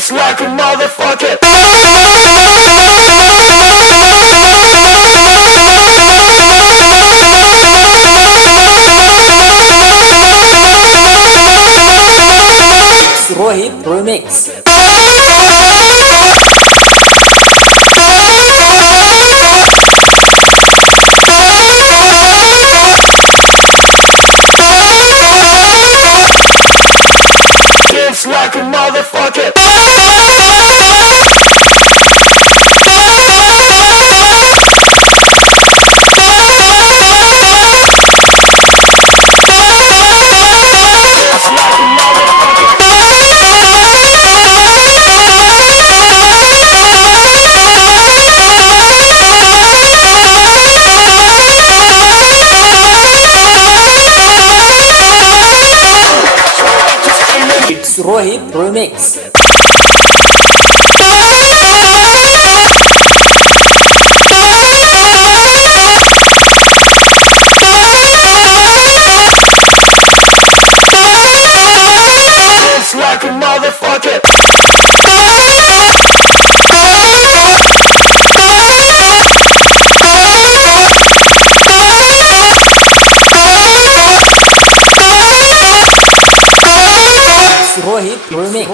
It's like a motherfucker. Rohit Remix. It's like a motherfucker. It's Rohit Remix. It's like a motherfucker. Rohit Remix.